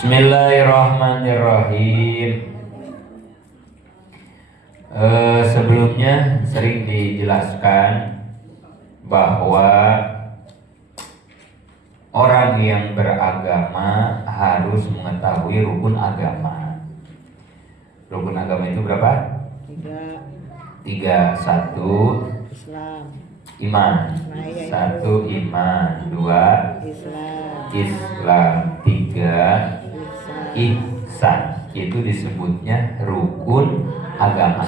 Bismillahirrahmanirrahim. Sebelumnya sering dijelaskan bahwa orang yang beragama harus mengetahui rukun agama. Rukun agama itu berapa? Tiga. Satu, iman. Satu, iman. Dua, Islam. Tiga, ihsan. Itu disebutnya rukun agama.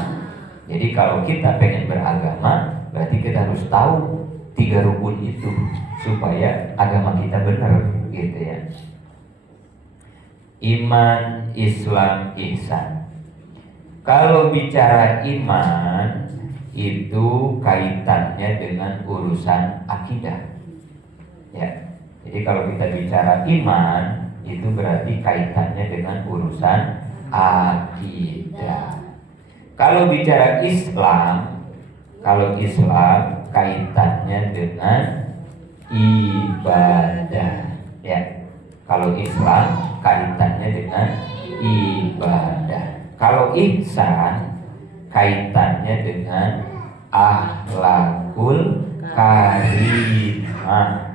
Jadi kalau kita pengen beragama, berarti kita harus tahu tiga rukun itu supaya agama kita benar, gitu ya. Iman, Islam, ihsan. Kalau bicara iman, itu kaitannya dengan urusan akidah. Ya. Jadi kalau kita bicara iman, itu berarti kaitannya dengan urusan akidah. Kalau bicara Islam, kaitannya dengan ibadah. Ya. Kalau Islam kaitannya dengan ibadah. Kalau ihsan kaitannya dengan akhlakul karimah.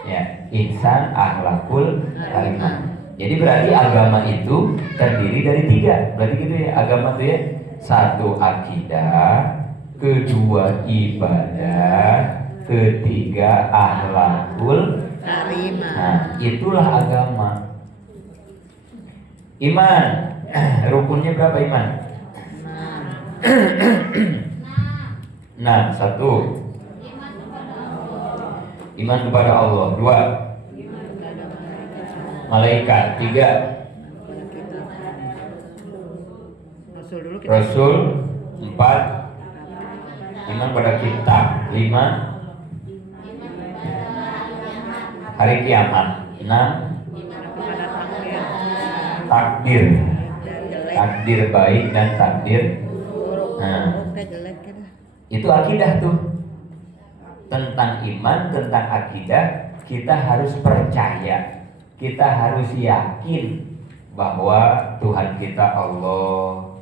Ya, ihsan, akhlakul karimah. Jadi berarti agama itu terdiri dari tiga. Berarti gitu ya, agama itu ya. Satu, akidah. Kedua, ibadah. Ketiga, akhlakul karimah. Nah, itulah agama. Iman, rukunnya berapa iman? 6. Satu, iman kepada Allah. Dua, malaikat. Tiga, Rasul. Empat, iman pada kitab. Lima, hari kiamat. Enam, takdir baik dan takdir. Nah, itu akidah tuh. Tentang iman, tentang akidah, kita harus percaya, kita harus yakin bahwa Tuhan kita Allah,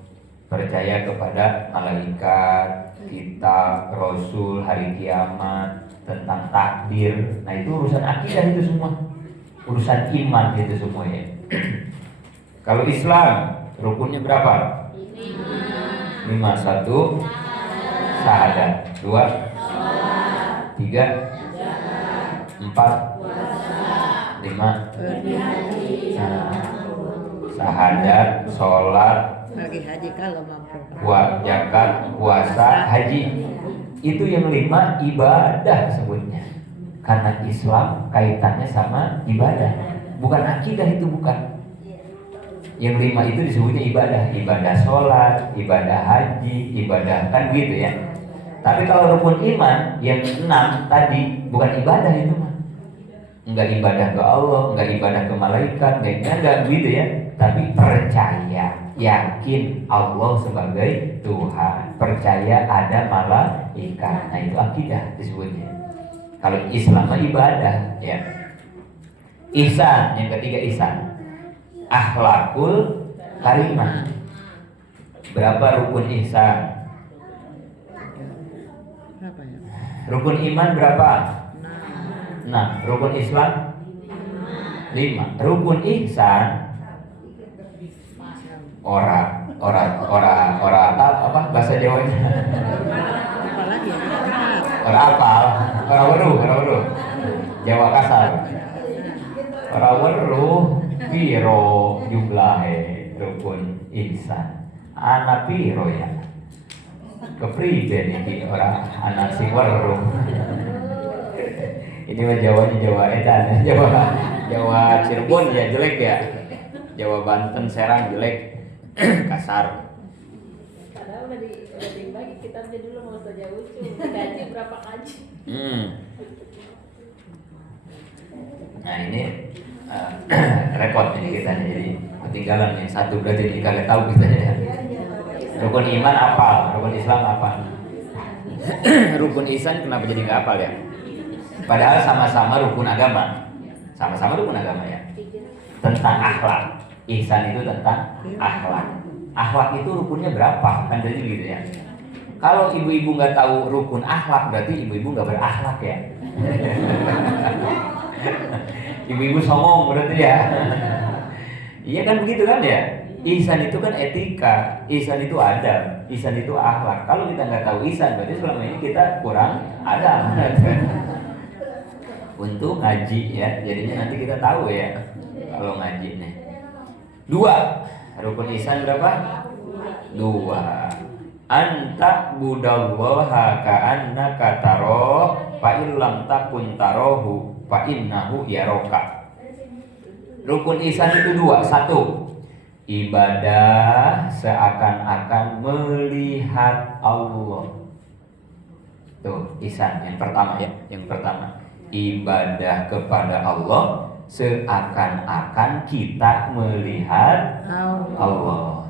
percaya kepada malaikat, kitab, Rasul, hari kiamat, tentang takdir. Nah, itu urusan akidah itu semua, urusan iman itu semua ya. Kalau Islam, rukunnya berapa? 5. Satu, syahadat. Dua, tiga, empat, lima. Syahadat, sholat, zakat, puasa, haji. Itu yang 5 ibadah sebutnya. Karena Islam kaitannya sama ibadah, bukan akidah, itu bukan. Yang 5 itu disebutnya ibadah. Ibadah sholat, ibadah haji, ibadah, kan gitu ya. Tapi kalau rukun iman yang 6 tadi, bukan ibadah itu mah. Enggak ibadah ke Allah, enggak ibadah ke malaikat, enggak gitu ya. Tapi percaya, yakin Allah sebagai Tuhan, percaya ada malaikat. Nah, itu akidah disebutnya. Kalau Islam mah ibadah ya. Ihsan, yang ketiga ihsan, akhlakul karimah. Berapa rukun ihsan? Rukun iman berapa? 6. Rukun Islam 5. Rukun ihsan ora apa bahasa Jawanya? Ora apal, ora weruh. Jawa kasar. Ora weruh piro jumlahe rukun ihsan. Ana piro ya? Kepriben iki ora anak sing weruh. Ini mah Jawanya Jawa edan, Jawa Cirebon ya jelek ya. Jawa Banten Serang jelek, kasar. Padahal udah dibagi kitabnya dulu, mau saja lucu. Gaji berapa kaji? Nah, ini repot ini kita jadi ketinggalan nih. Satu berarti jadi kagak tahu kita ya. Rukun iman apal, rukun Islam apal. Rukun ihsan kenapa jadi nggak apal ya? Padahal sama-sama rukun agama. Sama-sama rukun agama ya. tentang akhlak. Ihsan itu tentang akhlak. Akhlak itu rukunnya berapa? Kan jadi gitu ya. Kalau ibu-ibu nggak tahu rukun akhlak, berarti ibu-ibu nggak berakhlak ya. Ibu-ibu songong berarti ya. Iya kan begitu kan ya. Ihsan itu kan etika, ihsan itu adab, ihsan itu akhlak. Kalau kita nggak tahu ihsan, berarti selama ini kita kurang adab. Untuk ngaji ya, jadinya nanti kita tahu ya kalau ngaji nih. 2, rukun ihsan berapa? 2. Anta budallaha ka'annaka tarahu fa illam takun tarahu fa innahu yaraka. Rukun ihsan itu 2. 1, ibadah seakan-akan melihat Allah. Tuh, ihsan yang pertama ya, yang pertama. Ibadah kepada Allah seakan-akan kita melihat Allah.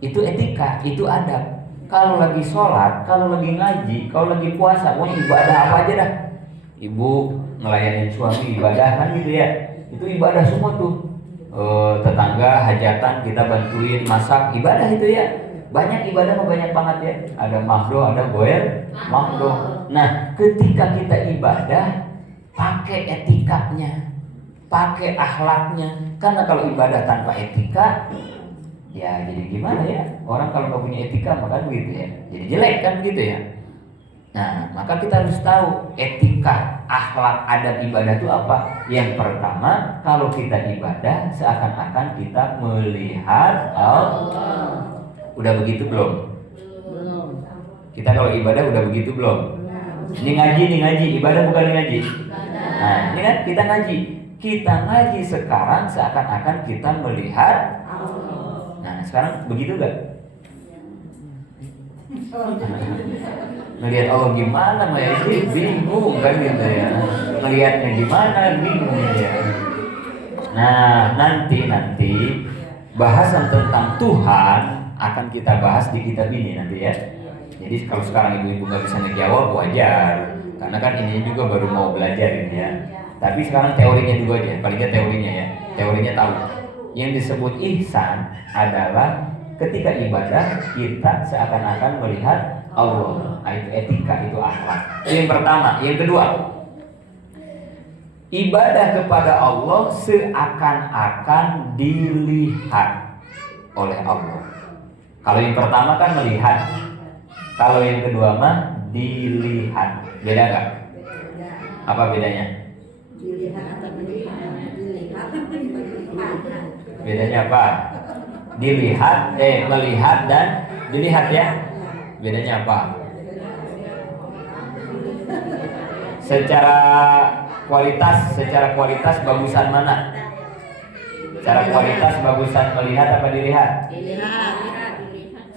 Itu etika, itu adab. Kalau lagi sholat, kalau lagi ngaji, kalau lagi puasa, pokoknya ibadah apa aja dah. Ibu ngelayanin suami ibadah kan gitu ya. Itu ibadah semua tuh. Tetangga hajatan kita bantuin masak, ibadah itu ya. Banyak ibadah banyak banget ya. Ada mahdoh, ada goer, mahdoh. Nah, ketika kita ibadah, pakai etikanya, pakai akhlaknya. Karena kalau ibadah tanpa etika, ya jadi gimana ya? Orang kalau nggak punya etika maka begitu ya. Jadi jelek kan begitu ya. Nah, maka kita harus tahu etika, akhlak, adab ibadah itu apa. Yang pertama, kalau kita ibadah seakan-akan kita melihat Allah. Udah begitu belum? Belum. Kita kalau ibadah udah begitu belum? Ini ngaji, ibadah bukan ngaji. Nah, ini kan kita ngaji. Kita ngaji sekarang seakan-akan kita melihat Allah. Nah, sekarang begitu gak? Ngelihat Allah gimana, Mbak Eci? Bingung kan gitu ya. Ngelihatnya gimana, bingung ya. Nah, nanti bahasan tentang Tuhan akan kita bahas di kitab ini nanti ya. Jadi kalau sekarang ibu-ibu nggak bisa ngejawab wajar, karena kan ini juga baru mau belajar ini ya. Tapi sekarang teorinya dulu aja, paling nggak teorinya ya. Teorinya tahu. Yang disebut ihsan adalah ketika ibadah kita seakan-akan melihat Allah. Nah, itu etika, itu akhlak. Itu yang pertama. Yang kedua, ibadah kepada Allah seakan-akan dilihat oleh Allah. Kalau yang pertama kan melihat, kalau yang kedua mah dilihat. Beda nggak? Apa bedanya? Bedanya apa? Melihat dan dilihat ya. Bedanya apa? Secara kualitas bagusan mana? Secara kualitas bagusan melihat apa dilihat? Dilihat.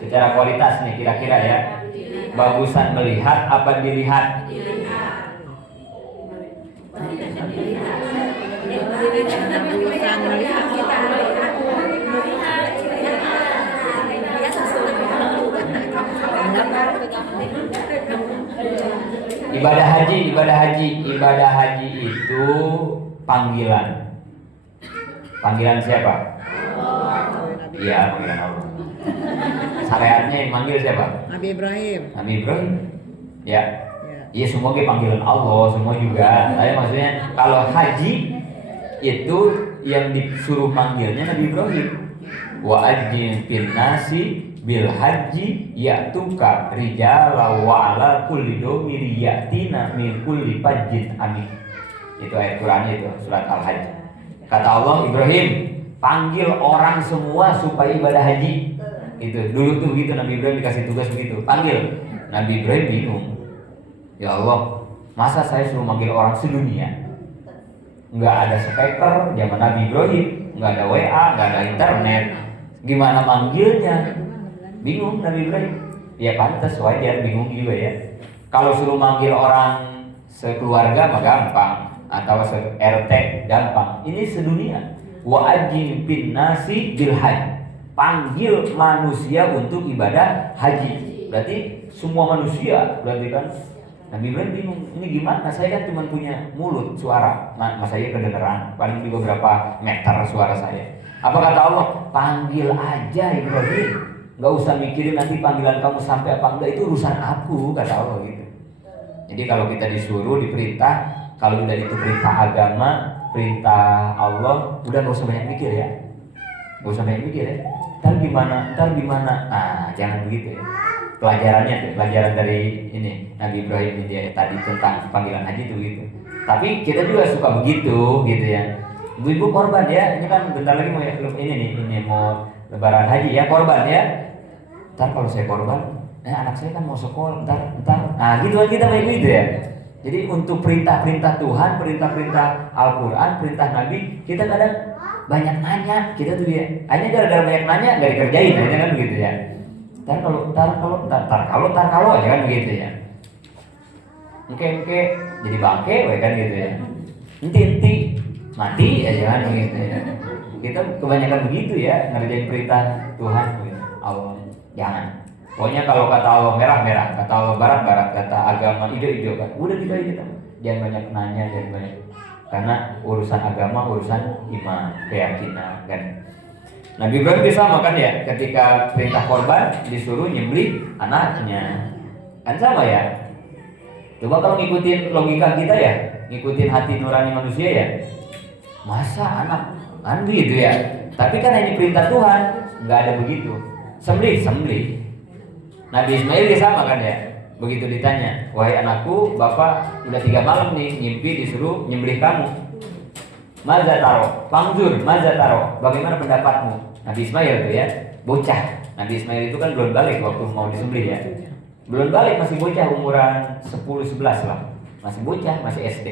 Secara kualitas nih kira-kira ya. Bagusan melihat apa dilihat? Ibadah haji itu panggilan. Panggilan siapa? Iya, panggilan Allah. Syariatnya yang manggil siapa? Nabi Ibrahim. Ya. Iya, semua ke panggilan Allah, semua juga. Tapi maksudnya kalau haji itu yang disuruh manggilnya Nabi Ibrahim. Wa ajin fil nasi bil haji ya'tuka rijala wa ala kulli domiri ya'tina min kulli fajjin amin. Itu ayat Quran itu, surat Al-Hajj. Kata Allah, Ibrahim, panggil orang semua supaya ibadah haji. Itu dulu tuh gitu, Nabi Ibrahim dikasih tugas begitu, panggil. Nabi Ibrahim bingung. Ya Allah, masa saya suruh manggil orang sedunia? Nggak ada speaker zaman Nabi Ibrahim, nggak ada WA, nggak ada internet. Gimana manggilnya? Bingung Nabi Ibrahim. Ya pantas, wajar, bingung juga ya. Kalau suruh manggil orang sekeluarga mah gampang, atau se-RT gampang. Ini sedunia. Wa ajin bin nasi bil hajj. Panggil manusia untuk ibadah haji. Berarti semua manusia, berarti kan Nabi Ibrahim bingung, ini gimana? Saya kan cuma punya mulut, suara, masa saya kedengeran, paling juga berapa meter suara saya. Apa kata Allah? Panggil aja Ibrahim, nggak usah mikirin nanti panggilan kamu sampai apa enggak, itu urusan aku, kata Allah gitu. Jadi kalau kita disuruh, diperintah, kalau udah itu perintah agama, perintah Allah, udah nggak usah banyak mikir ya, nggak usah banyak mikir ya. Ntar gimana? Nah, jangan begitu ya. Pelajaran dari ini Nabi Ibrahim ini tadi tentang panggilan haji itu gitu. Tapi kita juga suka begitu gitu ya. Ibu korban ya, ini kan bentar lagi mau ini mau lebaran haji ya, korban ya. Ntar kalau saya korban, anak saya kan mau sekolah, ntar. Nah gitu kan kita kayak gitu ya. Jadi untuk perintah-perintah Tuhan, perintah-perintah Al-Quran, perintah Nabi, kita kadang banyak nanya, kita tuh ya. Hanya gara-gara banyak nanya nggak dikerjain, aja kan begitu ya. Tar kalau aja kan begitu ya. Engke jadi bangke, kan gitu ya. Enti mati aja kan begitu ya. Kita kebanyakan begitu ya ngerjain perintah Tuhan gitu. Allah jangan. Pokoknya kalau kata Allah merah, kata Allah barat, kata agama hijau kan. Udah gitu aja kita. Jangan banyak nanya, jangan banyak. Karena urusan agama, urusan iman, keyakinan kan. Nabi Ibrahim bisa makan ya, ketika perintah korban disuruh nyembelih anaknya. Kan sama ya. Coba kalau ngikutin logika kita ya, ngikutin hati nurani manusia ya. Masa anak kan gitu ya. Tapi kan ini perintah Tuhan, nggak ada begitu. Sembelih. Nabi Ismail dia sama kan ya. Begitu ditanya, wahai anakku, bapak udah 3 malam nih ngimpi disuruh nyembelih kamu. Maza taro, pangzur, maza taro. Bagaimana pendapatmu? Nabi Ismail itu ya, bocah. Nabi Ismail itu kan belum balik waktu mau disembelih ya. Belum balik, masih bocah, umuran 10-11 lah. Masih bocah, masih SD.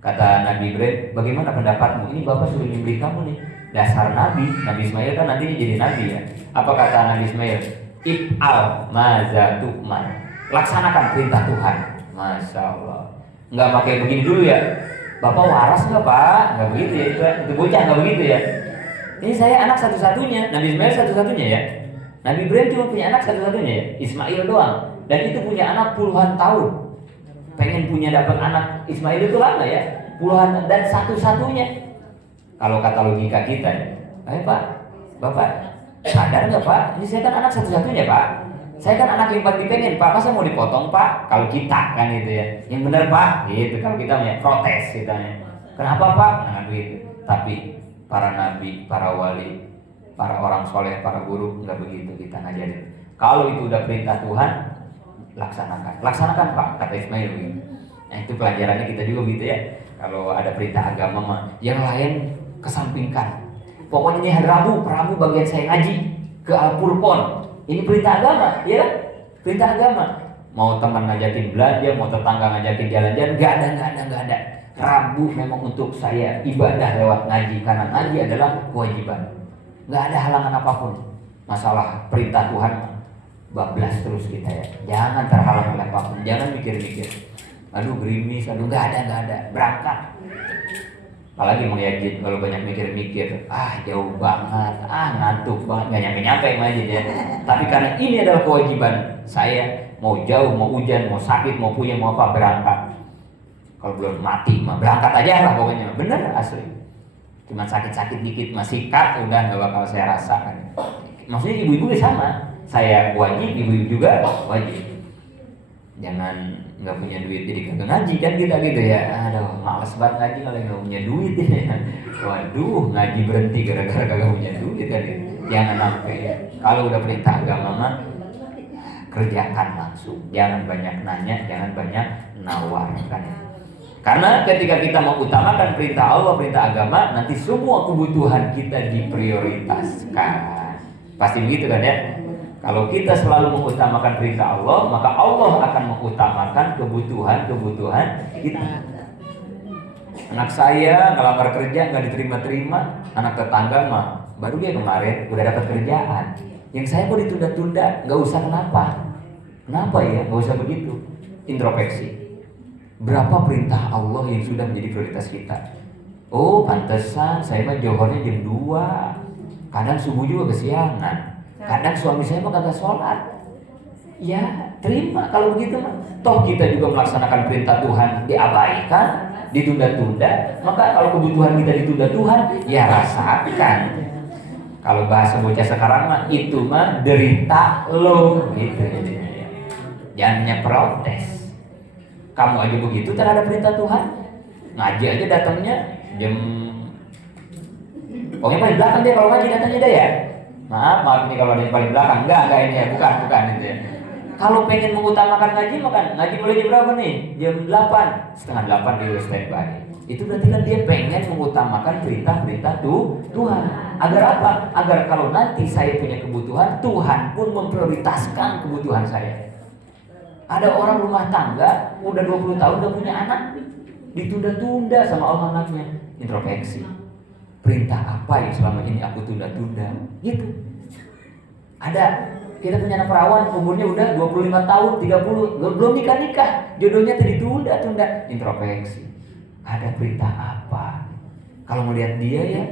Kata Nabi Ibrahim, bagaimana pendapatmu? Ini bapak suruh nyembelih kamu nih. Dasar Nabi Ismail kan nantinya jadi Nabi ya. Apa kata Nabi Ismail? If'al maza tu'mar. Laksanakan perintah Tuhan. Masya Allah. Nggak pakai begini dulu ya. Bapak waras nggak pak? Nggak begitu ya, itu bocah nggak begitu ya. Ini saya anak satu-satunya, Nabi Ismail satu-satunya ya. Nabi Ibrahim cuma punya anak satu-satunya ya, Ismail doang. Dan itu punya anak puluhan tahun. Pengen punya dapat anak Ismail itu lama ya, puluhan, dan satu-satunya. Kalau kata logika kita, pak, bapak sadar nggak pak? Ini saya kan anak satu-satunya pak. Saya kan anak yang paling dipengen pak, masa mau dipotong pak? Kalau kita kan gitu ya, yang benar pak, gitu. Kalau kita ya protes kita ya. Kenapa pak? Nah begitu. Tapi para nabi, para wali, para orang soleh, para guru nggak begitu kita ngajarin. Kalau itu udah perintah Tuhan, laksanakan pak, kata Ismail gitu. Nah itu pelajarannya kita juga gitu ya. Kalau ada perintah agama mah, yang lain kesampingkan. Pokoknya ini hari Rabu bagian saya ngaji ke Al-Furqon. Ini perintah agama, ya kan? Perintah agama. Mau teman ngajakin belanja, mau tetangga ngajakin jalan-jalan, nggak ada. Rabu memang untuk saya ibadah lewat ngaji, karena ngaji adalah kewajiban. Nggak ada halangan apapun. Masalah perintah Tuhan, bablas terus kita ya. Jangan terhalang oleh apapun, jangan mikir-mikir. Aduh gerimis, nggak ada. Berangkat. Apalagi mau yajid, kalau banyak mikir-mikir, jauh banget, ngantuk banget, nggak nyampe-nyampe ngaji ya. Tapi karena ini adalah kewajiban saya, mau jauh, mau hujan, mau sakit, mau puyeng, mau apa, berangkat. Kalau belum mati mah berangkat aja lah pokoknya, bener asli. Cuma sakit-sakit dikit masih cut, udah nggak bakal saya rasakan. Maksudnya ibu-ibu sama, saya wajib, ibu-ibu juga wajib. Jangan nggak punya duit jadi kagak ngaji kan kita gitu ya. Aduh males banget ngaji kalau nggak punya duit ya. Waduh ngaji berhenti gara-gara kagak punya duit kan gitu. Jangan sampai ya. Kalau udah perintah agama mah kerjakan langsung. Jangan banyak nanya, jangan banyak nawarkan. Karena ketika kita mengutamakan perintah Allah, perintah agama, nanti semua kebutuhan kita diprioritaskan. Pasti begitu kan ya? Kalau kita selalu mengutamakan perintah Allah, maka Allah akan mengutamakan kebutuhan kita. Anak saya ngelamar kerja nggak diterima-terima, anak tetangga mah baru dia kemarin udah dapat kerjaan. Yang saya kok ditunda-tunda, nggak usah kenapa? Kenapa ya? Nggak usah begitu. Introspeksi. Berapa perintah Allah yang sudah menjadi prioritas kita? Oh, pantesan saya mah johornya jam 2. Kadang subuh juga kesiangan. Kadang suami saya mah kagak sholat. Ya, terima kalau begitu mah. Toh kita juga melaksanakan perintah Tuhan diabaikan, ditunda-tunda. Maka kalau kebutuhan kita ditunda Tuhan, ya rasakan. Kalau bahasa bocah sekarang mah itu mah derita lo gitu. Jangan protes. Kamu aja begitu terhadap perintah Tuhan. Ngaji aja datangnya jam, pokoknya paling belakang deh kalau ngaji datangnya deh ya. Maaf ini kalau ada yang paling belakang. Enggak ini ya, bukan itu ya. Kalau pengen mengutamakan ngaji, makan ngaji mulai jam berapa nih? Jam 8, setengah 8 di standby. Itu berarti kan dia pengen mengutamakan perintah-perintah Tuhan. Agar apa? Agar kalau nanti saya punya kebutuhan, Tuhan pun memprioritaskan kebutuhan saya. Ada orang rumah tangga udah 20 tahun udah punya anak, ditunda-tunda sama Allah anaknya. Introspeksi. Perintah apa yang selama ini aku tunda-tunda? Gitu. Ada, kita punya anak perawan umurnya udah 25 tahun, 30, belum nikah-nikah, jodohnya ditunda-tunda. Introspeksi. Ada perintah apa? Kalau melihat dia ya,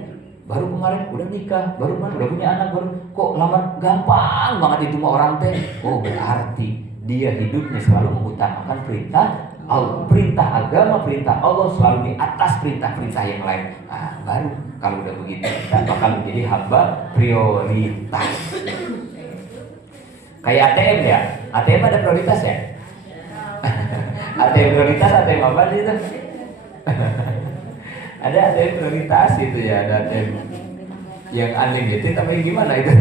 baru kemarin udah nikah, baru kemarin udah punya anak, baru kok lamar gampang banget itu mah orang teh. Oh, berarti dia hidupnya selalu mengutamakan perintah Allah, perintah agama, perintah Allah selalu di atas perintah-perintah yang lain. Nah, baru kalau udah begitu kita bakal menjadi hamba prioritas. Kayak ATM ya, ATM ada prioritas ya. ATM prioritas, ATM apa sih itu? Ada ATM prioritas itu ya, ada ATM yang unlimited tapi gimana itu?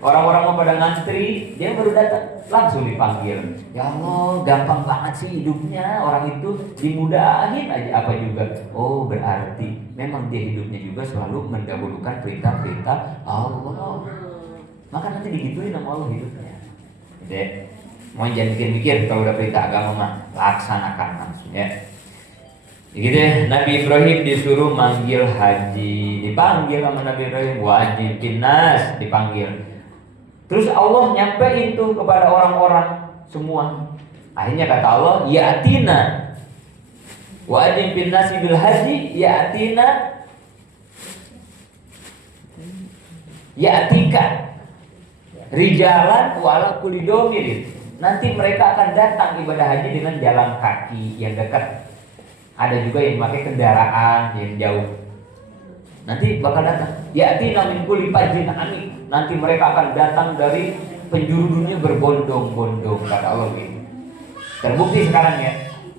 Orang-orang mau pada ngantri, dia baru datang langsung dipanggil. Ya Allah, gampang banget sih hidupnya, orang itu dimudahin aja apa juga. Oh, berarti memang dia hidupnya juga selalu mendahulukan perintah-perintah Allah. Maka nanti digituin sama Allah hidupnya. Jadi, mau jangan mikir-mikir kalau udah perintah agama mah laksanakan langsung ya. Gitu ya, Nabi Ibrahim disuruh manggil haji, dipanggil sama Nabi Ibrahim wajib binas, dipanggil. Terus Allah nyampein tuh kepada orang-orang semua. Akhirnya kata Allah, ya'tina wajib binas bil haji, ya'tina ya'tika rijalan wala kulli domirin. Nanti mereka akan datang ibadah haji dengan jalan kaki yang dekat. Ada juga yang pakai kendaraan yang jauh. Nanti bakal datang. Ya'tina min kulli fajjin amik. Nanti mereka akan datang dari penjuru dunia berbondong-bondong, kata Allah gitu. Terbukti sekarang ya,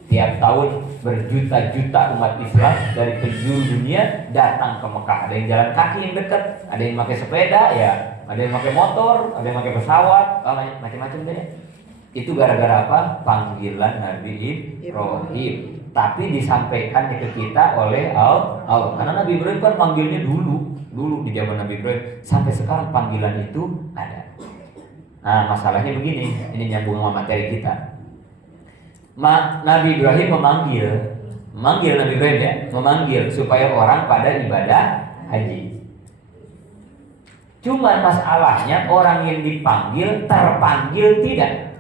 tiap tahun berjuta-juta umat Islam dari penjuru dunia datang ke Mekah. Ada yang jalan kaki yang dekat, ada yang pakai sepeda ya, ada yang pakai motor, ada yang pakai pesawat, macam-macam deh. Itu gara-gara apa? Panggilan Nabi Ibrahim. Tapi disampaikan ke kita oleh Allah. Karena Nabi Ibrahim kan panggilnya dulu di zaman Nabi Ibrahim, sampai sekarang panggilan itu ada. Nah, masalahnya begini, ini nyambung sama materi kita. Nabi Ibrahim memanggil Nabi Ibrahim ya, memanggil supaya orang pada ibadah haji. Cuman masalahnya orang yang dipanggil terpanggil tidak.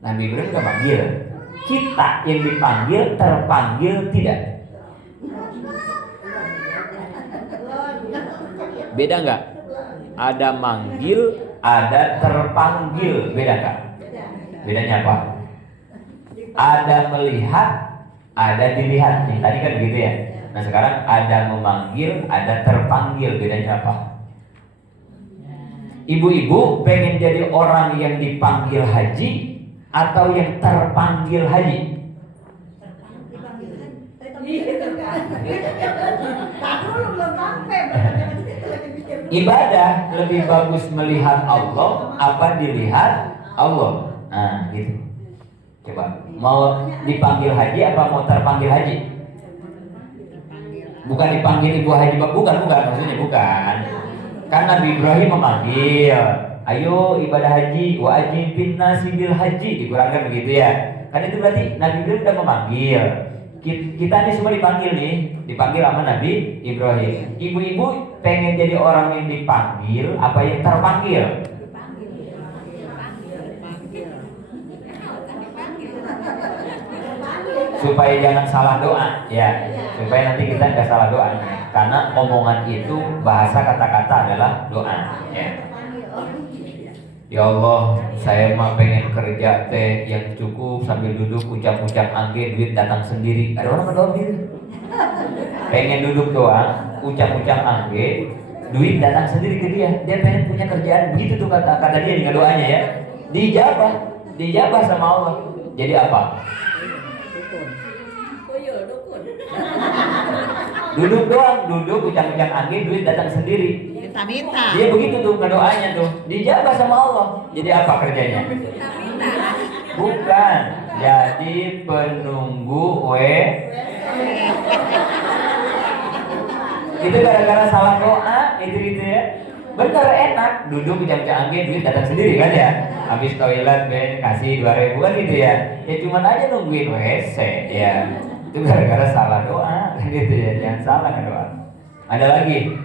Nabi Ibrahim gak panggil, kita yang dipanggil terpanggil tidak. Beda nggak? Ada manggil, ada terpanggil, beda nggak? Bedanya apa? Ada melihat, ada dilihat. Yang tadi kan begitu ya. Nah sekarang ada memanggil, ada terpanggil, bedanya apa? Ibu-ibu pengen jadi orang yang dipanggil haji atau yang terpanggil haji? Ibadah lebih bagus melihat Allah apa dilihat Allah? Nah gitu. Coba, mau dipanggil haji apa mau terpanggil haji? Bukan dipanggil ibu haji, bukan maksudnya bukan. Kan Nabi Ibrahim memanggil, ayo ibadah haji, wa ajibin nasi bil haji, dikurangkan begitu ya. Kan itu berarti Nabi Ibrahim sudah memanggil. Kita ini semua dipanggil sama Nabi Ibrahim. Ibu-ibu pengen jadi orang yang dipanggil apa yang terpanggil? Supaya jangan salah doa ya, supaya nanti kita nggak salah doa, karena omongan itu bahasa kata-kata adalah doa ya. Ya Allah, saya mah pengen kerja teh yang cukup sambil duduk ucap-ucap angge, duit datang sendiri. Ada orang berdoa gitu. Pengen duduk doang, ucap-ucap angge, duit datang sendiri ke dia. Dia pengen punya kerjaan begitu tuh kata dia dengan doanya ya. Dijabah sama Allah. Jadi apa? Duduk doang, ucap-ucap angge, duit datang sendiri. Minta. Dia begitu tuh ngedoanya tuh, dijabah sama Allah. Jadi apa kerjanya? Bukan, jadi penunggu itu gara-gara salah doa, itu ya. Bener enak, duduk ucap-ucap angge, duit datang sendiri kan ya. Habis toilet kasih 2.000 kan gitu ya. Ya cuman aja nungguin WC ya. Itu gara-gara salah doa gitu ya. Jangan salah doa. Ada lagi.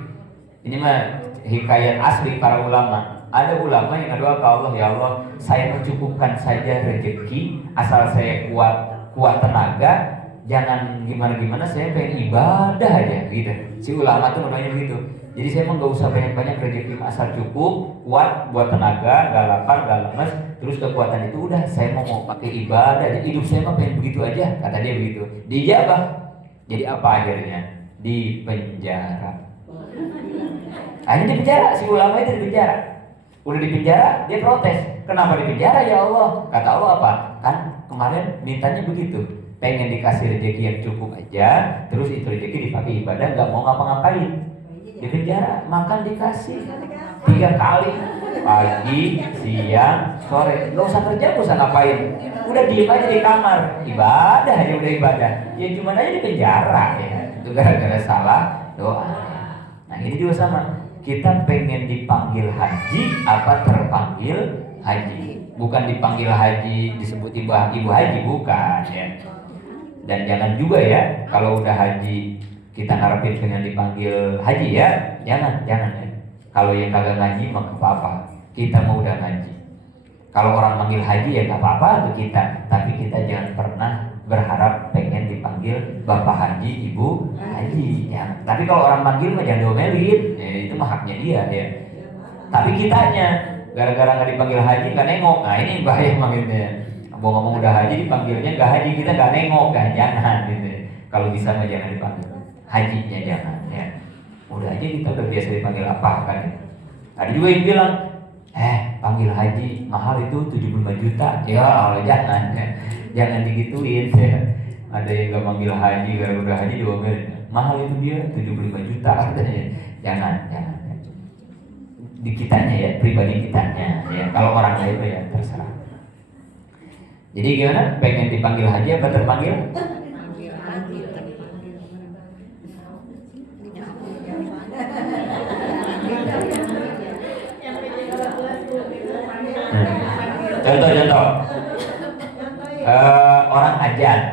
Ini mah hikayat asli para ulama. Ada ulama yang berdoa ke Allah, ya Allah, saya mencukupkan saja rezeki, asal saya kuat tenaga, jangan gimana-gimana, saya pengen ibadah aja gitu. Si ulama tuh namanya begitu. Jadi saya mah nggak usah banyak-banyak rezeki, asal cukup, kuat buat tenaga, gak lapar, gak lemes, terus kekuatan itu udah saya mau pakai ibadah. Jadi hidup saya mah pengen begitu aja, kata dia begitu. Dijabah. Jadi apa akhirnya? Di penjara. Akhirnya di penjara, si ulama itu di penjara. Udah di penjara, dia protes. Kenapa di penjara ya Allah? Kata Allah apa? Kan kemarin mintanya begitu. Pengen dikasih rezeki yang cukup aja, terus itu rezeki dipakai ibadah, nggak mau ngapa-ngapain. Di penjara, makan dikasih 3 kali. Pagi, siang, sore. Nggak usah kerja, nggak usah ngapain. Udah diem aja di kamar. Ibadah aja, udah ibadah. Ya cuma aja di penjara ya. Itu gara-gara salah doa. Nah ini juga sama. Kita pengen dipanggil haji apa terpanggil haji? Bukan dipanggil haji disebut ibu haji, bukan ya. Dan jangan juga ya kalau udah haji kita ngarepin pengen dipanggil haji ya, jangan ya. Kalau yang kagak ngaji mah gak apa-apa, kita mau udah ngaji. Kalau orang manggil haji ya gak apa-apa untuk kita, tapi kita jangan pernah berharap pengen dipanggil bapak haji, ibu haji ya. Tapi kalau orang manggil mah jangan diomelin ya, itu mah haknya dia ya. Tapi kitanya gara-gara nggak dipanggil haji nggak nengok, nah ini bahaya manggilnya. Mau ngomong udah haji dipanggilnya nggak haji, kita nggak nengok kan, jangan gitu. Kalau bisa mah jangan dipanggil hajinya, jangan ya. Udah aja kita udah biasa dipanggil apa kan. Ada juga yang bilang panggil haji mahal itu 75 juta ya Allah, jangan ya. Jangan digituin ya. Ada yang gak manggil haji gara udah haji diomelin. Mahal itu dia 75 juta katanya. Jangan ya. Di kitanya ya, pribadi kitanya ya. Kalau orang lain ya terserah. Jadi gimana? Pengen dipanggil haji apa terpanggil? Contoh orang ajan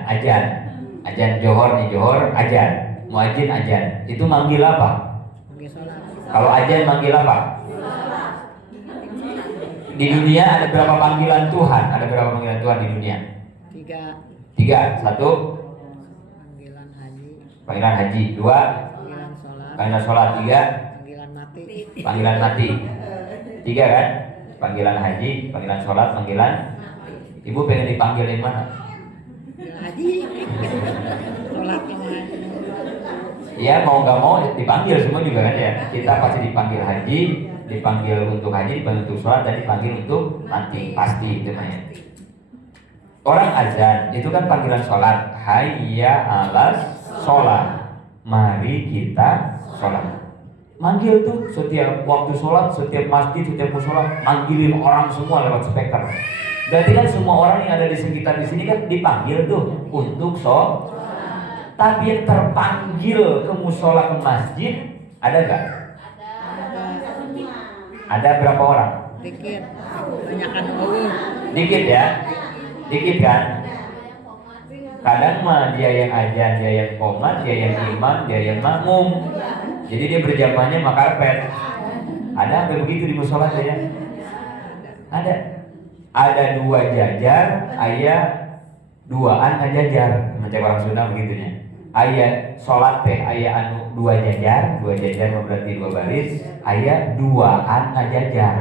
Johor nih, Johor ajan, muadzin ajan, itu manggil apa? Kalau ajan manggil apa? Di dunia ada berapa panggilan Tuhan? Ada berapa panggilan Tuhan di dunia? 3. 1 panggilan haji, 2 panggilan sholat, 3 panggilan mati. 3 kan? Panggilan haji, panggilan sholat, panggilan. Ibu pengen dipanggil yang mana? Haji. Sholat Ya mau nggak mau dipanggil semua juga kan ya. Kita pasti dipanggil haji, dipanggil untuk haji, dipanggil untuk sholat, dan dipanggil untuk mati, pasti itu namanya. Orang azan itu kan panggilan sholat, hayya alas sholat, mari kita sholat. Manggil tuh setiap waktu sholat, setiap masjid, setiap musola, manggilin orang semua lewat speaker. Berarti kan semua orang yang ada di sekitar di sini kan dipanggil tuh untuk sholat. Tapi yang terpanggil ke musola, ke masjid, ada nggak? Ada berapa orang? Dikit, banyakan Dikit ya, dikit kan? Kadang mah dia yang ajan, dia yang qomat, dia yang imam, dia yang makmum. Jadi dia berjamaahnya makarpet. Ada sampai begitu di musola ya? Ada 2 jajar, ayah 2an ngajajar. Macam orang Sunda begitunya. Ayah sholat teh, ayah anu 2 jajar berarti 2 baris, ayah 2an ngajajar.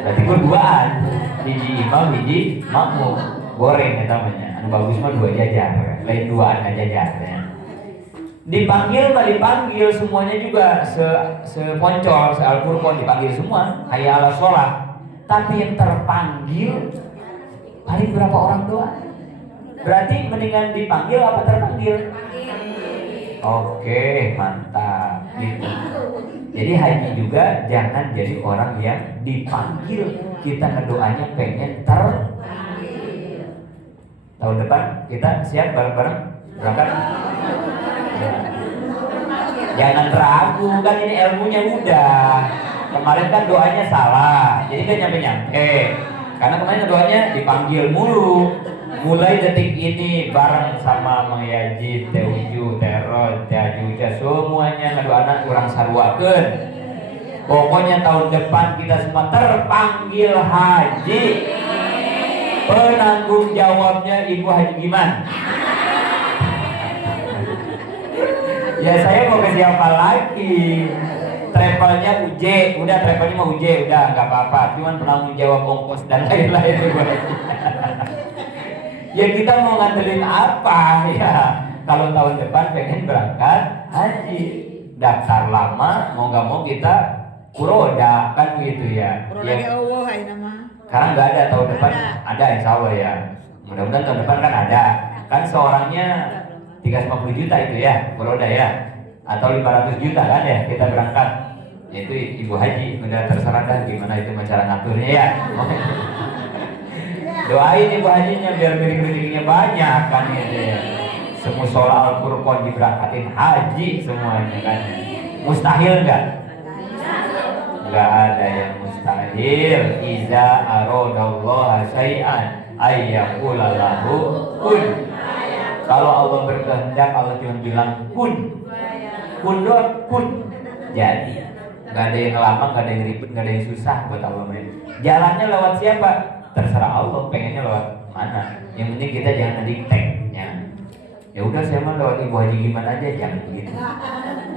Berarti berduaan. Hiji imam, hiji makmum. Goreng ya namanya. Anu bagus mah 2 jajar. Lain duaan aja jajar ya. Dipanggil mah dipanggil semuanya juga seponcol, se-Al-Furqan dipanggil semua. Hayya 'alas shalah. Tapi yang terpanggil paling berapa orang doang? Berarti mendingan dipanggil apa terpanggil? Oke, mantap. Gitu. Jadi haji juga jangan jadi orang yang dipanggil. Kita ngedoanya pengen terpanggil. Tahun depan kita siap bareng-bareng berangkat. Jangan ragu, kan ini ilmunya udah. Kemarin kan doanya salah, jadi kan nyampe-nyampe. Karena kemarin doanya dipanggil mulu. Mulai detik ini bareng sama Mang Yajid, Teh Uju, Teh Ros, Teh Ajuja, semuanya ngadoana kurang saruakeun. Pokoknya tahun depan kita semua terpanggil haji. Penanggung jawabnya Ibu Haji Giman. Ya saya mau ke siapa lagi? Travelnya UJ, udah travelnya mau UJ, udah nggak apa-apa. Cuman penanggung jawab ongkos dan lain-lain. Ya kita mau nganterin apa ya? Kalau tahun depan pengen berangkat haji, daftar lama, mau nggak mau kita kuroda kan begitu ya. Kuroda ya, Allah ini nama. Karena nggak ada tahun depan, ada insya Allah ya. Mudah-mudahan tahun depan kan ada. Kan seorangnya 350 juta itu ya, kuroda ya. Atau 500 juta kan ya kita berangkat. Itu Ibu Haji, udah terserah dah gimana itu cara ngaturnya ya. Doain Ibu Hajinya biar miring-miringnya banyak kan gitu ya. Semusola Al-Furqan diberangkatin haji semuanya kan. Mustahil enggak? Enggak ada yang mustahil. Iza aradallahu syai'an ayyaqula lahu kun. Kalau Allah berkehendak, Allah cuma bilang kun. Kun doang, kun. Jadi enggak ada yang lama, enggak ada yang ribet, enggak ada yang susah buat Allah. Jalannya lewat siapa? Terserah Allah, pengennya lewat mana. Yang penting kita jangan diktek ya udah saya mah lewat Ibu Haji gimana aja, jangan begitu.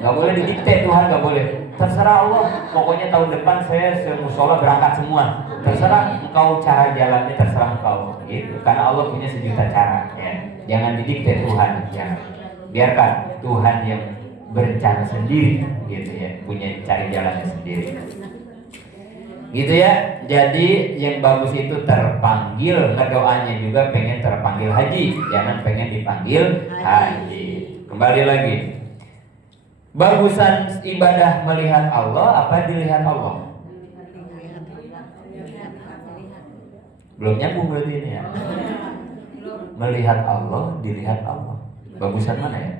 Gak boleh didikte Tuhan, gak boleh. Terserah Allah, pokoknya tahun depan saya semusola berangkat semua. Terserah engkau, cara jalannya terserah engkau gitu. Karena Allah punya sejuta cara ya. Jangan didikte Tuhan, jangan. Biarkan Tuhan yang berencana sendiri gitu ya, punya cari jalannya sendiri. Gitu ya. Jadi yang bagus itu terpanggil, ngedoanya juga pengen terpanggil haji, jangan pengen dipanggil haji. Kembali lagi, bagusan ibadah melihat Allah apa dilihat Allah? Belum nyambung berarti ini ya. Melihat Allah, dilihat Allah. Bagusan mana ya?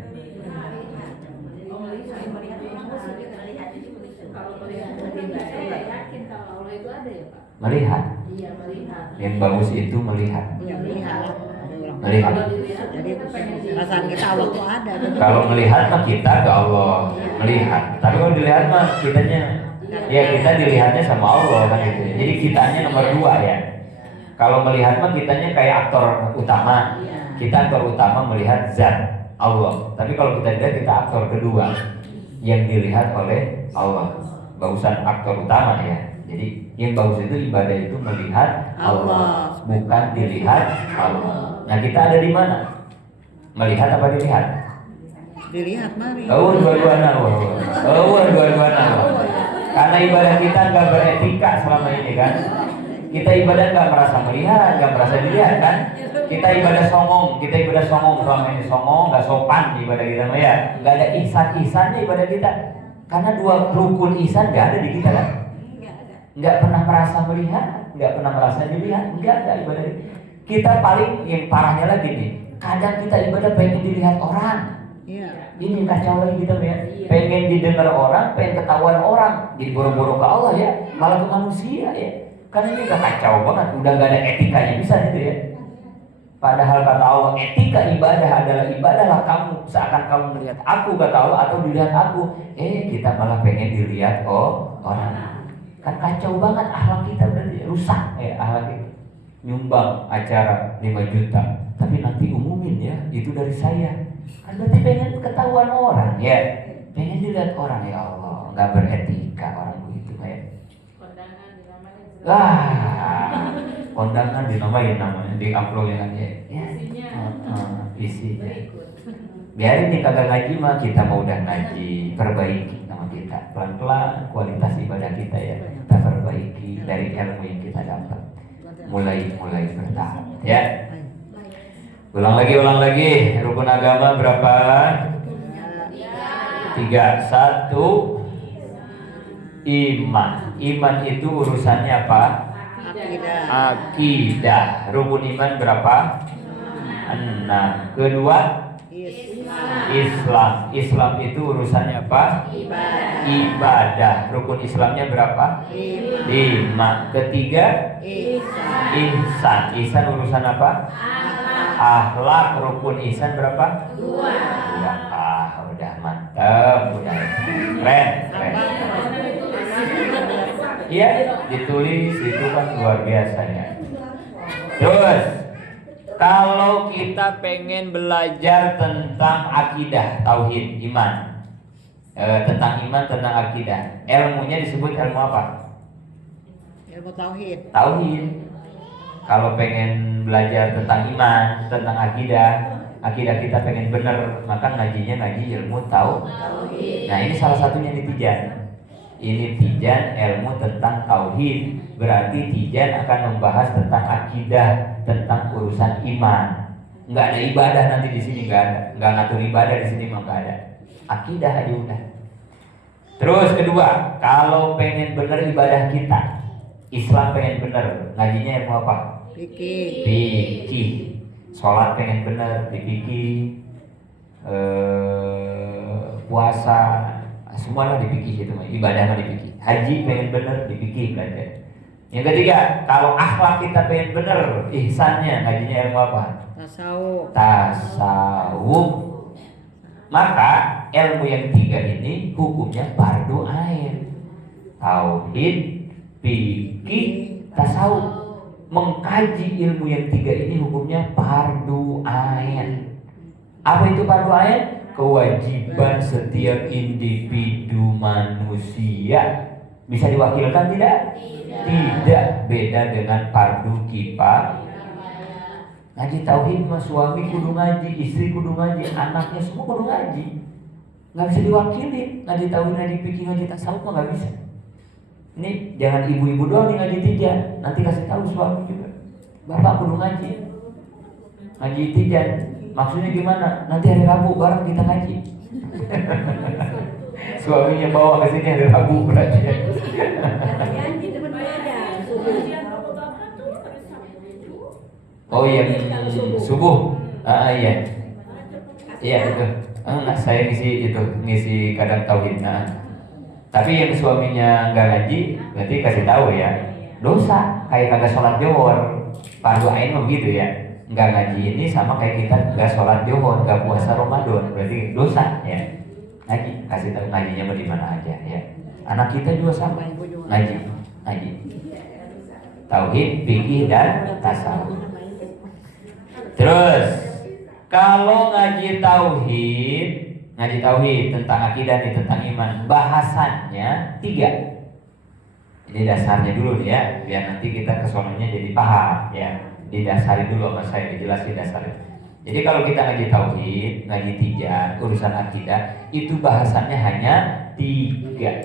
Melihat. Iya, melihat. Yang bagus itu melihat. Iya, melihat. Melihat. Jadi perasaan kita Allah tuh ada. Kalau melihat mah kita ke Allah melihat. Tapi kalau dilihat mah kitanya, ya kita dilihatnya sama Allah kan gitu. Jadi kitanya nomor 2 ya. Kalau melihat mah kitanya kayak aktor utama. Kita aktor utama melihat zat Allah. Tapi kalau kita lihat kita aktor kedua yang dilihat oleh Allah. Bagusan aktor utama ya. Jadi yang bagus itu ibadah itu melihat Allah, bukan dilihat Allah. Nah kita ada di mana? Melihat apa dilihat? Dilihat mari. Dua-duanya. Karena ibadah kita nggak beretika selama ini kan. Kita ibadah nggak merasa melihat, nggak merasa dilihat kan. Kita ibadah songong selama ini, songong, nggak sopan ibadah kita mah ya. Nggak ada ihsan-ihsannya ibadah kita. Karena 2 rukun ihsan nggak ada di kita kan. Nggak pernah merasa melihat, nggak pernah merasa dilihat, nggak ada ibadah. Kita paling yang parahnya lagi nih, kadang kita ibadah pengen dilihat orang. Iya. Ini kacau lagi kita ya. Pengen didengar orang, pengen ketahuan orang, jadi boro-boro ke Allah ya, malah ke manusia ya. Karena ini udah kacau banget, udah nggak ada etikanya bisa gitu ya. Padahal kata Allah, etika ibadah adalah ibadahlah kamu seakan kamu melihat aku kata Allah atau dilihat aku. Kita malah pengen dilihat orang. Kan kacau banget akhlak kita, berarti rusak ya akhlak kita. Nyumbang acara 5 juta tapi nanti umumin ya itu dari saya, kan berarti pengen ketahuan orang ya, pengen dilihat orang. Ya Allah, nggak beretika orang begitu ya. Kondangan di namanya Lah, kondangan dinamain namanya di amplopnya kan ya. Isinya. Biarin nih kagak ngaji mah, kita mau udah ngaji, perbaiki nama kita. Pelan-pelan kualitas ibadah kita ya. Kita perbaiki dari ilmu yang kita dapat. Mulai bertahap ya. Ulang lagi. Rukun agama berapa? 3. 1. Iman itu urusannya apa? Akidah. Rukun iman berapa? 6. Kedua, Islam itu urusannya apa? Ibadah. Rukun Islamnya berapa? 5. Ketiga, Ihsan urusan apa? Akhlak. Rukun ihsan berapa? 2. Udah mantap, udah keren. Iya, ditulis itu kan luar biasanya. Terus, kalau kita pengen belajar tentang akidah, tauhid, iman, tentang iman, tentang akidah, ilmunya disebut ilmu apa? Ilmu tauhid. Kalau pengen belajar tentang iman, tentang akidah kita pengen bener, maka ngaji ilmu tauhid. Nah, ini salah satunya di Tijan. Ini Tijan ilmu tentang tauhid. Berarti Tijan akan membahas tentang akidah, tentang urusan iman. Nggak ada ibadah nanti di sini, nggak ngatur ibadah di sini, mah nggak ada. Akidah aja udah. Terus kedua, kalau pengen bener ibadah kita, Islam pengen bener, ngajinya ilmu apa? Fikih. Sholat pengen bener, dipikih. Puasa, semuanya dipikih itu, ibadah dipikih. Haji pengen bener, dipikih belajar. Yang ketiga, kalau akhlak kita pengen bener, ihsannya, ngajinya ilmu apa? Tasawuf. Maka ilmu yang 3 ini hukumnya fardu ain. Tauhid, fikih, tasawuf. Mengkaji ilmu yang 3 ini hukumnya fardu ain. Apa itu fardu ain? Kewajiban setiap individu manusia. Bisa diwakilkan tidak? Tidak. Beda dengan fardu kifayah. Ngaji tauhid mah suami kudu ngaji, istri kudu ngaji, anaknya semua kudu ngaji. Nggak bisa diwakili. Ngaji tauhid, ngaji fikih, ngaji tasawuf mah nggak bisa. Ini jangan ibu-ibu doang nih ngaji Tijan, nanti kasih tahu suami juga. Bapak kudu ngaji. Ngaji Tijan, maksudnya gimana? Nanti hari Rabu bareng kita ngaji. Suaminya bawa ke sini hari Rabu berarti. Oh iya, subuh. Iya. Iya itu. Saya ngisi kadang tauhid. Tapi yang suaminya nggak ngaji, berarti kasih tahu ya, dosa. Kayak kagak sholat johor, fardu ain begitu ya. Nggak ngaji ini sama kayak kita nggak sholat johor, nggak puasa Ramadan, berarti dosa ya. Ngaji, kasih tahu ngajinya di mana aja ya. Anak kita juga sama, ngaji. Tauhid, fikih dan tasawuf. Terus, kalau ngaji tauhid tentang akidah nih, tentang iman, bahasannya 3. Ini dasarnya dulu nih ya, biar nanti kita kesononya jadi paham ya. Didasari dulu sama saya, dijelasin dasarnya. Jadi kalau kita ngaji tauhid, ngaji Tijan, urusan akidah, itu bahasannya hanya 3.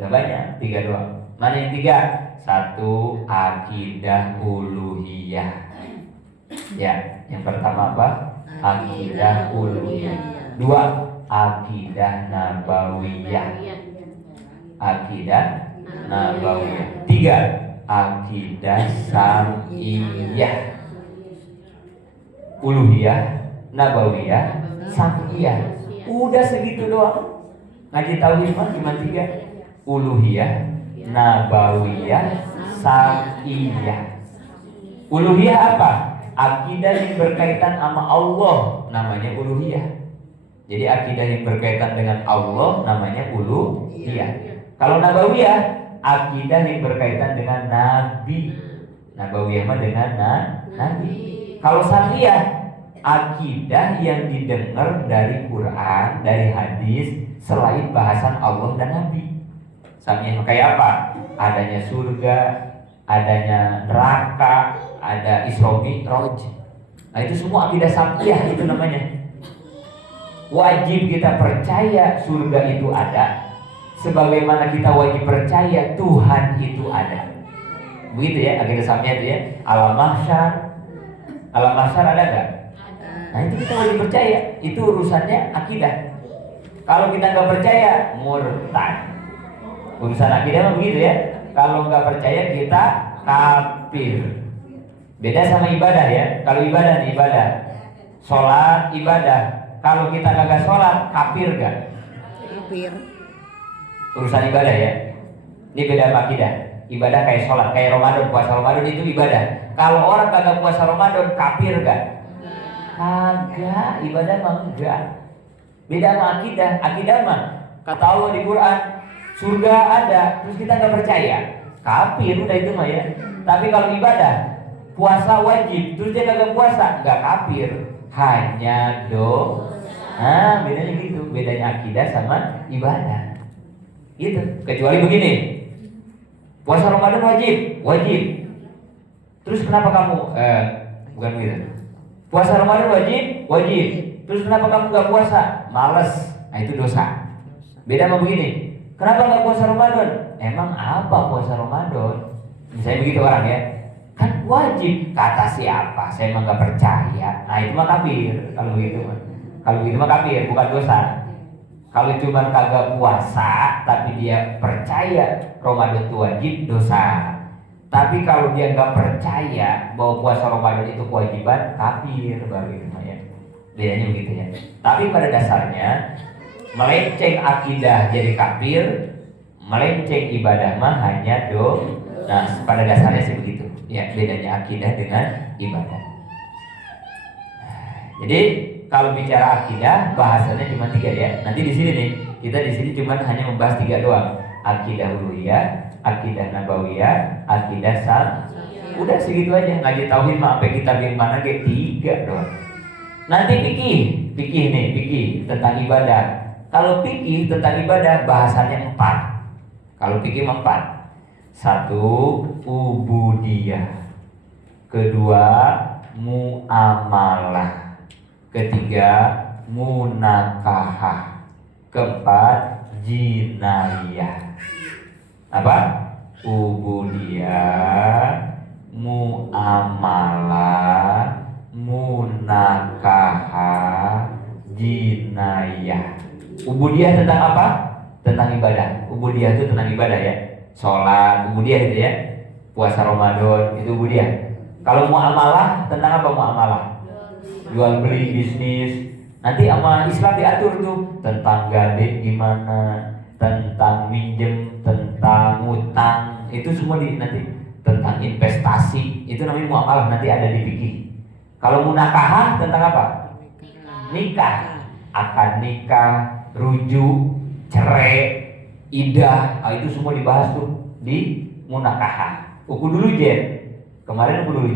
Gak banyak, 3 doang. Mana yang 3? 1. Akidah uluhiyah. Ya, yang pertama apa? Akidah uluhiyah. 2. Akidah nabawiyah. 3. Akidah sam'iyah. Uluhiyah, nabawiyah, sam'iyah. Udah segitu doang. Ngaji tauhid mah cuma 3. Uluhiyah, nabawiyah, sam'iyah. Uluhiyah apa? Akidah yang berkaitan sama Allah, namanya uluhiyah. Jadi akidah yang berkaitan dengan Allah namanya uluhiyah. Kalau nabawiyah, akidah yang berkaitan dengan Nabi. Nabawiyah mah dengan Nabi. Kalau sam'iyah, akidah yang didengar dari Quran, dari hadis, selain bahasan Allah dan Nabi. Sam'iyah kayak apa? Adanya surga, adanya neraka, ada Isra Mi'raj. Nah itu semua akidah samiyah itu namanya. Wajib kita percaya surga itu ada, sebagaimana kita wajib percaya Tuhan itu ada. Begitu ya akidah samiyah itu ya. Alam mahsyar ada nggak? Nah itu kita wajib percaya. Itu urusannya akidah. Kalau kita nggak percaya, murtad. Urusan akidah mah begitu ya. Kalau nggak percaya kita kafir. Beda sama ibadah ya. Kalau ibadah nih ibadah, sholat ibadah. Kalau kita kagak sholat, kafir gak? Kafir. Urusan ibadah ya. Ini beda sama akidah. Ibadah kayak sholat, kayak Ramadan, puasa Ramadan itu ibadah. Kalau orang kagak puasa Ramadan, kafir gak? Kagak, ibadah mah enggak. Beda sama akidah. Akidah mah kata Allah di Quran, surga ada, terus kita nggak percaya, kafir udah itu mah ya. Tapi kalau ibadah, puasa wajib, terus dia kagak puasa, nggak kafir, hanya dosa. Nah, bedanya gitu, bedanya akidah sama ibadah. Gitu. Kecuali begini, puasa Ramadan wajib. Terus kenapa kamu bukan begitu? Puasa Ramadan wajib. Terus kenapa kamu nggak puasa? Males. Nah itu dosa. Beda sama begini. Kenapa nggak puasa Ramadan? Emang apa puasa Ramadan? Misalnya begitu orang ya. Kan wajib. Kata siapa? Saya emang nggak percaya. Nah itu mah kafir. Kalau begitu mah kafir, bukan dosa. Kalau cuma kagak puasa, tapi dia percaya Ramadan itu wajib, dosa. Tapi kalau dia nggak percaya bahwa puasa Ramadan itu kewajiban, kafir baru itu mah ya. Bedanya begitu ya. Tapi pada dasarnya melenceng akidah jadi kafir, melenceng ibadah mah hanya dosa. Nah, pada dasarnya sih begitu. Ya, bedanya akidah dengan ibadah. Jadi kalau bicara akidah bahasanya cuma 3 ya. Nanti di sini nih, kita di sini cuma hanya membahas 3 doang. Akidah uluhiyah, akidah nabawiyah, akidah udah segitu aja. Ngaji tauhid mah sampai kitab yang mana kayak 3 doang. Nanti fikih tentang ibadah. Kalau fikih tentang ibadah bahasanya 4. Kalau fikih 4. 1 ubudiyah. 2 muamalah. 3 munakahah. 4 jinayah. Apa? Ubudiyah, muamalah, munakahah, jinayah. Ubudiyah tentang apa? Tentang ibadah. Ubudiyah itu tentang ibadah ya. Sholat, ubudiyah itu ya. Puasa Ramadan itu ubudiyah. Kalau muamalah tentang apa muamalah? Jual beli, bisnis. Nanti sama Islam diatur tuh tentang gading gimana, tentang minjem, tentang utang, itu semua nanti tentang investasi, itu namanya muamalah, nanti ada di fikih. Kalau munakahah tentang apa? Nikah, akad nikah, rujuk, cerai, idah, itu semua dibahas tuh di munakahah. Dulu kemarin dulu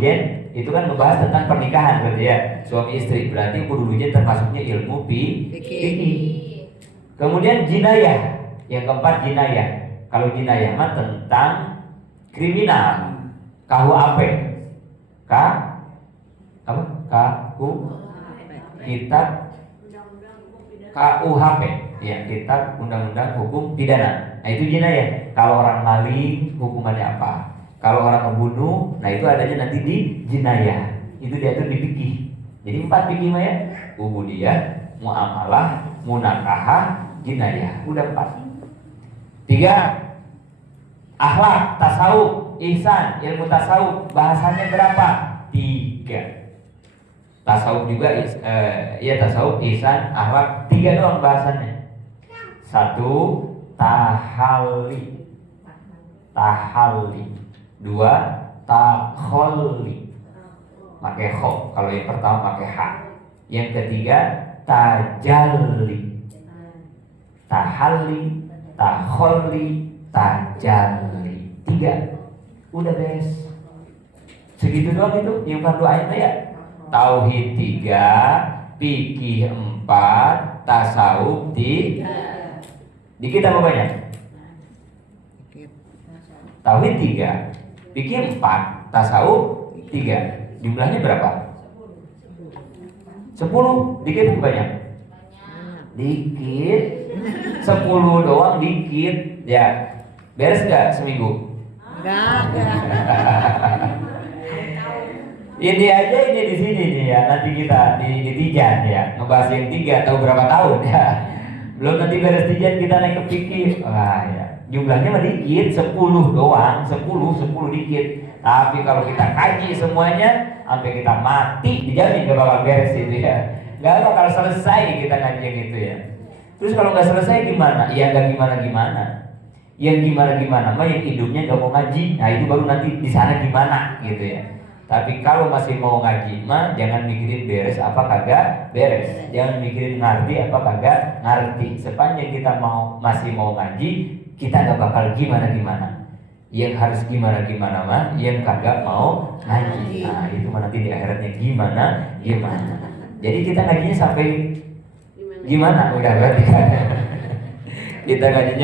itu kan membahas tentang pernikahan berarti ya, suami istri, berarti dulu termasuknya ilmu fikih. Kemudian jinayah, yang keempat jinayah. Kalau jinayah mah tentang kriminal, KUHP, kitab KUHP, ya kitab undang-undang hukum pidana. Nah itu jinayah. Kalau orang maling hukumannya apa? Kalau orang membunuh, nah itu adanya nanti di jinayah. Itu diatur di fikih. Jadi 4 fikih mah ya. Ubudiyah, muamalah, munakahah, jinayah. Udah 4. 3 akhlak, tasawuf, ihsan, ilmu tasawuf. Bahasanya berapa? 3. Tasawuf juga ya tasawuf, ihsan, akhlak, 3 doang bahasannya. 1 tahalli. 2 takholli. Pakai kho. Kalau yang pertama pakai ha. Yang ketiga tajalli. Tahalli, takholli, tajalli. 3. Udah beres. Segitu doang itu yang fardu ain ya. Tauhid 3, fikih 4, tasawuf 3. Dikit apa banyak? Tauhid 3, Fikih 4, tasawuf 3. Jumlahnya berapa? 10. Dikit atau banyak? Dikit. 10 doang dikit. Ya. Beres nggak seminggu? Enggak. Ini aja ini di sini nih ya. Nanti kita di Tijan ya. Ngebahas yang 3 tahu berapa tahun ya. Belum nanti beres Tijan kita naik ke fikih. Wah ya. Jumlahnya mah dikit, 10 doang, 10 dikit. Tapi kalau kita kaji semuanya sampai kita mati dijamin gak bakal beres itu ya. Gak bakal selesai kita ngaji yang itu ya. Terus kalau nggak selesai gimana? Ya nggak gimana-gimana. Yang gimana-gimana mah yang hidupnya nggak mau ngaji. Nah itu baru nanti di sana gimana gitu ya. Tapi kalau masih mau ngaji mah jangan mikirin beres apa kagak beres. Jangan mikirin ngerti apa kagak ngerti. Sepanjang kita masih mau ngaji, kita nggak bakal gimana-gimana. Yang harus gimana-gimana mah yang kagak mau ngaji. Nah itu mah nanti di akhiratnya gimana. Jadi kita ngajinya sampai gimana? Udah berarti kan kita ngajinya